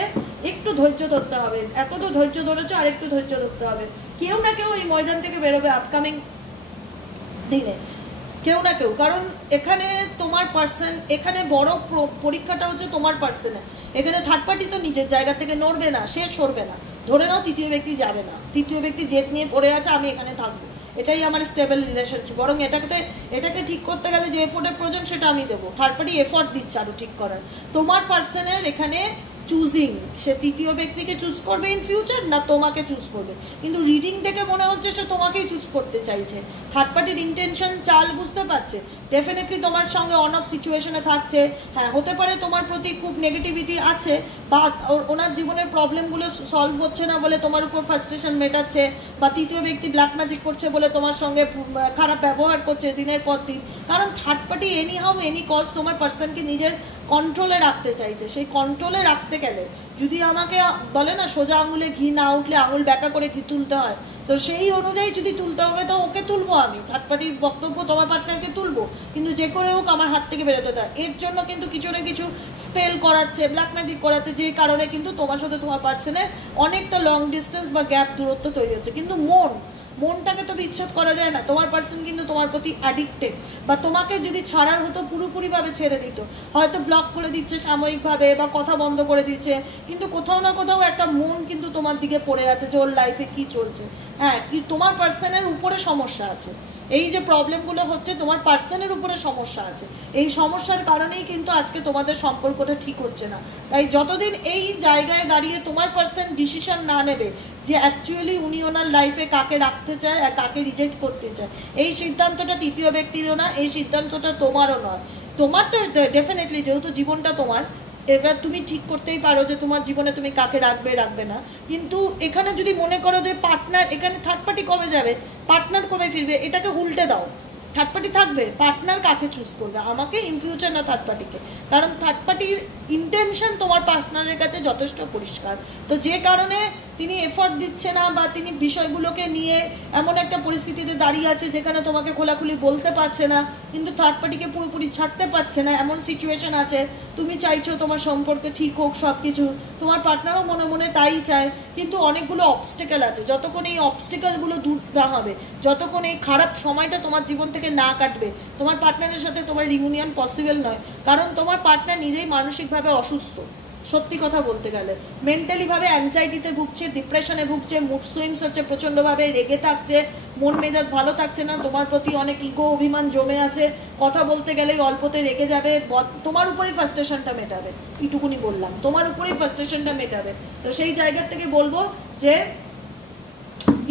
একটু ধৈর্য ধরতে হবে। এত তো ধৈর্য ধরেছো, আর একটু ধৈর্য ধরতে হবে। কেউ না কেউ এই ময়দান থেকে বেরোবে আপকামিং দিনে, কেউ না কেউ, কারণ এখানে তোমার পার্সন, এখানে বড় পরীক্ষাটা হচ্ছে তোমার পার্সনে। এখানে থার্ড পার্টি তো নিজের জায়গা থেকে নড়বে না, সে সরবে না, ধরে নাও তৃতীয় ব্যক্তি যাবে না, তৃতীয় ব্যক্তি জেদ নিয়ে পড়ে আছে, আমি এখানে থাকবো, এটাই আমার স্টেবল রিলেশনশিপ। বরং এটাকে ঠিক করতে গেলে যে এফোর্টের প্রয়োজন সেটা আমি দেবো, থার্ড পার্টি এফোর্ট দিচ্ছে আরও ঠিক করার। তোমার পার্সনের এখানে চুজিং, সে তৃতীয় ব্যক্তিকে চুজ করবে ইন ফিউচার না তোমাকে চুজ করবে, কিন্তু রিডিং দেখে মনে হচ্ছে সে তোমাকেই চুজ করতে চাইছে। থার্ড পার্টির ইন্টেনশন চাল বুঝতে পারছে, ডেফিনেটলি তোমার সঙ্গে অন অফ সিচুয়েশনে থাকছে। হ্যাঁ, হতে পারে তোমার প্রতি খুব নেগেটিভিটি আছে, বা ওনার জীবনের প্রবলেমগুলো সলভ হচ্ছে না বলে তোমার উপর ফ্রাস্ট্রেশন মেটাচ্ছে, বা তৃতীয় ব্যক্তি ব্ল্যাক ম্যাজিক করছে বলে তোমার সঙ্গে খারাপ ব্যবহার করছে দিনের পর দিন। কারণ third party anyhow any cause তোমার পার্সনকে নিজের কন্ট্রোলে রাখতে চাইছে। সেই কন্ট্রোলে রাখতে গেলে যদি আমাকে বলে না সোজা আঙুলে ঘি না উঠলে আঙুল ব্যাকা করে ঘি তুলতে হয়, তো সেই অনুযায়ী যদি তুলতে হবে তো ওকে তুলবো, আমি থার্ড পার্টির বক্তব্য তোমার পার্টনারকে তুলবো, কিন্তু যে করে হোক আমার হাত থেকে বেরোতে দেয়। এর জন্য কিন্তু কিছু না কিছু স্পেল করাচ্ছে, ব্ল্যাক ম্যাজিক করাচ্ছে, যে কারণে কিন্তু তোমার সাথে তোমার পার্সনের অনেকটা লং ডিস্টেন্স বা গ্যাপ দূরত্ব তৈরি হচ্ছে। কিন্তু মনটাকে তো বিচ্ছেদ করা যায় না। তোমার পার্সন কিন্তু তোমার প্রতি অ্যাডিক্টেড, বা তোমাকে যদি ছাড়ার হতো পুরোপুরিভাবে ছেড়ে দিত, হয়তো ব্লক করে দিচ্ছে সাময়িকভাবে বা কথা বন্ধ করে দিচ্ছে, কিন্তু কোথাও না কোথাও একটা মন কিন্তু তোমার দিকে পড়ে আছে যে ওর লাইফে কী চলছে। হ্যাঁ, কি তোমার পার্সনের উপরে সমস্যা আছে, এই যে প্রবলেমগুলো হচ্ছে তোমার পার্সনের উপরে সমস্যা আছে, এই সমস্যার কারণেই কিন্তু আজকে তোমাদের সম্পর্কটা ঠিক হচ্ছে না। তাই যতদিন এই জায়গায় দাঁড়িয়ে তোমার পার্সন ডিসিশন না নেবে যে অ্যাকচুয়ালি উনি ওনার লাইফে কাকে রাখতে চায় আর কাকে রিজেক্ট করতে চায়, এই সিদ্ধান্তটা তৃতীয় ব্যক্তিরও না, এই সিদ্ধান্তটা তোমারও নয়। তোমার তো ডেফিনেটলি যেহেতু জীবনটা তোমার, এবার তুমি ঠিক করতেই পারো যে তোমার জীবনে তুমি কাকে রাখবে না। কিন্তু এখানে যদি মনে করো যে পার্টনার, এখানে থার্ড পার্টি কবে যাবে, পার্টনার কবে ফিরবে, এটাকে উল্টে দাও। থার্ড পার্টি থাকবে, পার্টনার কাকে চুজ করবে, আমাকে ইন ফিউচার না থার্ড পার্টিকে। কারণ থার্ড পার্টির ইন্টেনশন তোমার পার্টনারের কাছে যথেষ্ট পরিষ্কার, তো যে কারণে তিনি এফর্ট দিচ্ছে না বা তিনি বিষয়গুলোকে নিয়ে এমন একটা পরিস্থিতিতে দাঁড়িয়ে আছে যেখানে তোমাকে খোলাখুলি বলতে পারছে না, কিন্তু থার্ড পার্টিকে পুরোপুরি ছাড়তে পারছে না, এমন সিচুয়েশন আছে। তুমি চাইছো তোমার সম্পর্কে ঠিক হোক সব কিছু, তোমার পার্টনারও মনে মনে তাই চায়, কিন্তু অনেকগুলো অবস্টেকেল আছে। যতক্ষণ এই অবস্টেকেলগুলো দূর না হবে, যতক্ষণ এই খারাপ সময়টা তোমার জীবন থেকে না কাটবে, তোমার পার্টনারের সাথে তোমার রিউনিয়ন পসিবল নয়। কারণ তোমার পার্টনার নিজেই মানসিকভাবে অসুস্থ, সত্যি কথা বলতে গেলে মেন্টালিভাবে অ্যাংজাইটিতে ভুগছে, ডিপ্রেশনে ভুগছে, মুড সুইংস হচ্ছে প্রচণ্ডভাবে, রেগে থাকছে, মন মেজাজ ভালো থাকছে না, তোমার প্রতি অনেক ইগো অভিমান জমে আছে, কথা বলতে গেলেই অল্পতে রেগে যাবে, তোমার উপরেই ফ্রাস্ট্রেশনটা মেটাবে। এইটুকুনি বললাম, তোমার উপরেই ফ্রাস্ট্রেশনটা মেটাবে। তো সেই জায়গার থেকে বলবো যে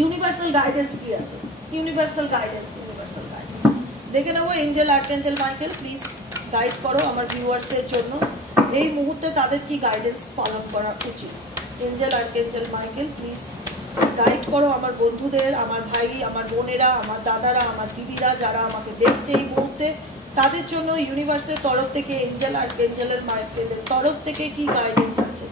ইউনিভার্সাল গাইডেন্স কি আছে, ইউনিভার্সাল গাইডেন্স দেখে নেবো। এঞ্জেল আর্কএঞ্জেল মাইকেল প্লিজ গাইড করো আমার ভিউয়ার্সদের জন্য, এই মুহূর্তে তাদের কি গাইডেন্স পালন করা উচিত। এঞ্জেল আর্কএঞ্জেল মাইকেল প্লিজ গাইড করো আমার বন্ধুদের, আমার ভাই, আমার বোনেরা, আমার দাদারা, আমার দিদিরা যারা আমাকে দেখছে এই মুহূর্তে, তাদের জন্য ইউনিভার্সের তরফ থেকে, এঞ্জেল আর্কএঞ্জেলের মাইকেলের তরফ থেকে কি গাইডেন্স আছে।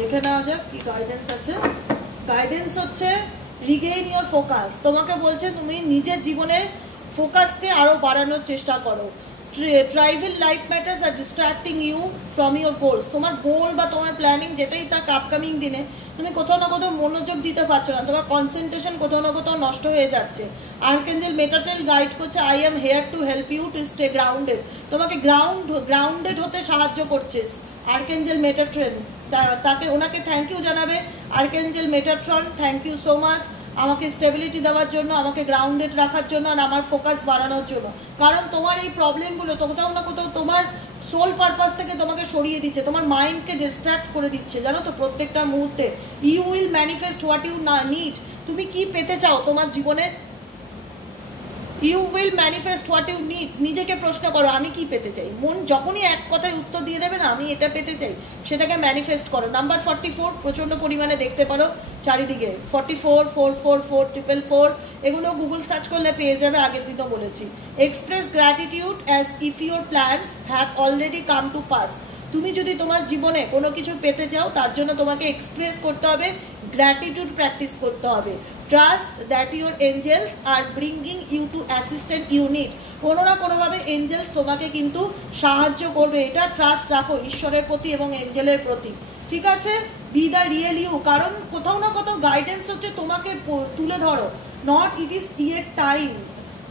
দেখে নেওয়া যাক কি গাইডেন্স আছে। গাইডেন্স হচ্ছে রিগেইন ইওর ফোকাস। তোমাকে বলছে তুমি নিজের জীবনের ফোকাসকে আরও বাড়ানোর চেষ্টা করো। ট্রাইভাল লাইফ ম্যাটার্স আর distracting you from your goals. তোমার গোল বা তোমার প্ল্যানিং যেটাই থাক আপকামিং দিনে তুমি কোথাও না কোথাও মনোযোগ দিতে পারছো না, তোমার কনসেন্ট্রেশন কোথাও না কোথাও নষ্ট হয়ে যাচ্ছে। আর্কএঞ্জেল মেটাটেল গাইড করছে I am here to help you to stay grounded. তোমাকে গ্রাউন্ডেড হতে সাহায্য করছে আর্কএঞ্জেল মেটাট্রন। তাকে ওনাকে থ্যাংক ইউ জানাবে archangel Metatron, thank you so much আমাকে স্টেবিলিটি দেওয়ার জন্য, আমাকে গ্রাউন্ডেড রাখার জন্য আর আমার ফোকাস বাড়ানোর জন্য। কারণ তোমার এই প্রবলেমগুলো তো কোথাও না কোথাও তোমার সোল পারপাস থেকে তোমাকে সরিয়ে দিচ্ছে, তোমার মাইন্ডকে ডিস্ট্র্যাক্ট করে দিচ্ছে, জানো তো প্রত্যেকটা মুহূর্তে। You will manifest what you need. তুমি কি পেতে চাও তোমার জীবনে, you will manifest what you need. নিজেকে প্রশ্ন করো আমি কি পেতে চাই। মন যখনই এক কথায় উত্তর দিয়ে দেবে না আমি এটা পেতে চাই, সেটাকে ম্যানিফেস্ট করো। নাম্বার 44 প্রচণ্ড পরিমাণে দেখতে পারো চারিদিকে, 44 444 444 এগুলো গুগল সার্চ করলে পেয়ে যাবে, আগের দিনও বলেছি। Express gratitude as if your plans have already come to pass. তুমি যদি তোমার জীবনে কোনো কিছু পেতে চাও তার জন্য তোমাকে এক্সপ্রেস করতে হবে, গ্র্যাটিটিউড প্র্যাকটিস করতে হবে। Trust that your angels are bringing you to assistant unit. কোনো না কোনোভাবে এঞ্জেলস তোমাকে কিন্তু সাহায্য করবে, এটা ট্রাস্ট রাখো ঈশ্বরের প্রতি এবং এঞ্জেলের প্রতি, ঠিক আছে। Be the real you. কারণ কোথাও না কোথাও গাইডেন্স হচ্ছে তোমাকে তুলে ধরো, not it is your time,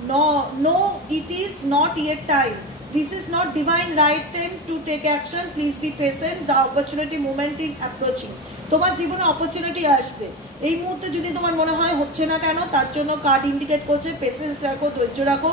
No, it is not yet time. This is not divine right time to take action. Please be patient. The opportunity moment is approaching. তোমার জীবনে অপরচুনিটি আসবে। এই মুহূর্তে যদি তোমার মনে হয় হচ্ছে না কেন, তার জন্য কার্ড ইন্ডিকেট করছে পেশেন্স রাখো, ধৈর্য রাখো।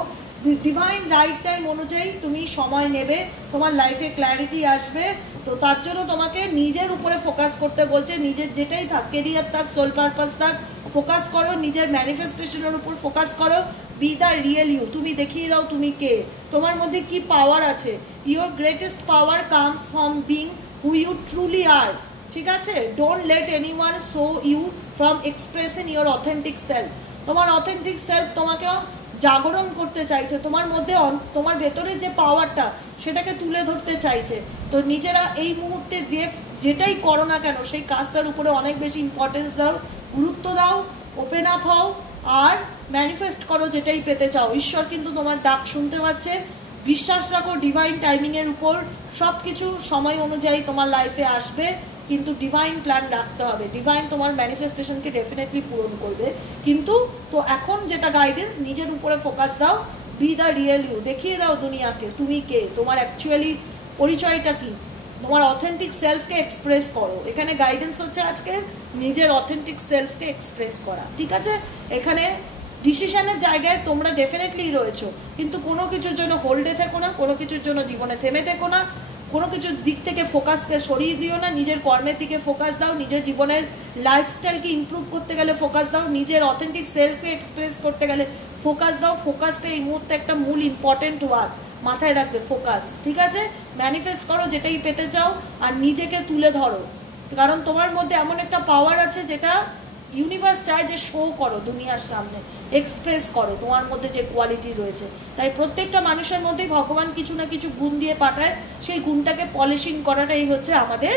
ডিভাইন রাইট টাইম অনুযায়ী তুমি সময় নেবে, তোমার লাইফে ক্ল্যারিটি আসবে। তো তার জন্য তোমাকে নিজের উপরে ফোকাস করতে বলছে। নিজের যেটাই থাক, কেরিয়ার থাক, সোল পারপাস থাক, ফোকাস করো। নিজের ম্যানিফেস্টেশনের উপর ফোকাস করো। Be the real you. তুমি দেখিয়ে দাও তুমি কে, তোমার মধ্যে কি পাওয়ার আছে। Your greatest power comes from being who you truly are. ঠিক আছে, don't let anyone show you from expressing your authentic self. তোমার অথেন্টিক সেলফ তোমাকে জাগরণ করতে চাইছে, তোমার মধ্যে তোমার ভেতরে যে পাওয়ারটা সেটাকে তুলে ধরতে চাইছে। তো নিজেরা এই মুহূর্তে যেটাই করো না কেন সেই কাজটার উপরে অনেক বেশি ইম্পর্টেন্স দাও, গুরুত্ব দাও, ওপেন আপ হও আর ম্যানিফেস্ট করো যেটাই পেতে চাও। ঈশ্বর কিন্তু তোমার ডাক শুনতে পাচ্ছে। বিশ্বাস রাখো ডিভাইন টাইমিংয়ের উপর। সব কিছু সময় অনুযায়ী তোমার লাইফে আসবে, কিন্তু ডিভাইন প্ল্যান রাখতে হবে। ডিভাইন তোমার ম্যানিফেস্টেশনকে ডেফিনেটলি পূরণ করবে। কিন্তু তো এখন যেটা গাইডেন্স, নিজের উপরে ফোকাস দাও। Be the real you. দেখিয়ে দাও দুনিয়াকে তুমি কে, তোমার অ্যাকচুয়ালি পরিচয়টা কি। তোমার অথেন্টিক সেলফকে এক্সপ্রেস করো। এখানে গাইডেন্স হচ্ছে আজকে নিজের অথেন্টিক সেলফকে এক্সপ্রেস করা। ঠিক আছে, এখানে ডিসিশনের জায়গায় তোমরা ডেফিনেটলি রয়েছো, কিন্তু কোনো কিছুর জন্য হোল্ডে থেকো না, কোনো কিছুর জন্য জীবনে থেমে থেকো না, কোনো কিছুর দিক থেকে ফোকাসকে সরিয়ে দিও না। নিজের কর্মের দিকে ফোকাস দাও, নিজের জীবনের লাইফস্টাইলকে ইমপ্রুভ করতে গেলে ফোকাস দাও, নিজের অথেন্টিক সেলফকে এক্সপ্রেস করতে গেলে ফোকাস দাও। ফোকাসটা এই মুহূর্তে একটা মূল ইম্পর্টেন্ট ওয়ার্ড, মাথায় রাখবে ফোকাস। ঠিক আছে, ম্যানিফেস্ট করো যেটাই পেতে চাও আর নিজেকে তুলে ধরো, কারণ তোমার মধ্যে এমন একটা পাওয়ার আছে যেটা ইউনিভার্স চায় যে শো করো দুনিয়ার সামনে, এক্সপ্রেস করো তোমার মধ্যে যে কোয়ালিটি রয়েছে। তাই প্রত্যেকটা মানুষের মধ্যেই ভগবান কিছু না কিছু গুণ দিয়ে পাঠায়, সেই গুণটাকে পলিশিং করাটাই হচ্ছে আমাদের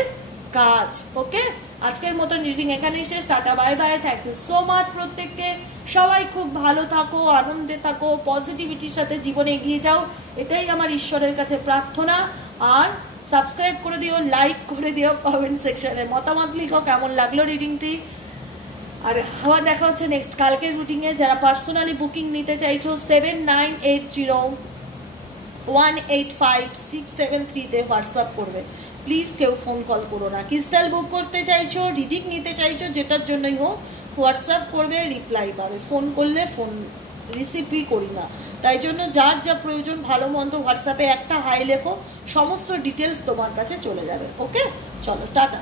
কাজ। ওকে, আজকের মতন রিডিং এখানেই শেষ। টাটা, bye bye, thank you so much প্রত্যেককে। সবাই খুব ভালো থাকো, আনন্দে থাকো, পজিটিভিটির সাথে জীবনে এগিয়ে যাও, এটাই আমার ঈশ্বরের কাছে প্রার্থনা। আর সাবস্ক্রাইব করে দিও, লাইক করে দিও, কমেন্ট সেকশনে মতামত লিখো কেমন লাগলো রিডিংটি। আর আবার দেখা হচ্ছে নেক্সট কালকের রুটিনে। যারা পার্সোনালি বুকিং নিতে চাইছো 7980185673 হোয়াটসঅ্যাপ করবে। প্লিজ কেউ ফোন কল করো না। ক্রিস্টাল বুক করতে চাইছো, রিডিং নিতে চাইছো, যেটার জন্যই হোক হোয়াটসঅ্যাপ করবে, রিপ্লাই পাবে। ফোন করলে ফোন রিসিভই করি না, তাই জন্য যার যা প্রয়োজন ভালো মন্দ হোয়াটসঅ্যাপে একটা হাই লেখো, সমস্ত ডিটেলস তোমার কাছে চলে যাবে। ওকে, চলো টাটা।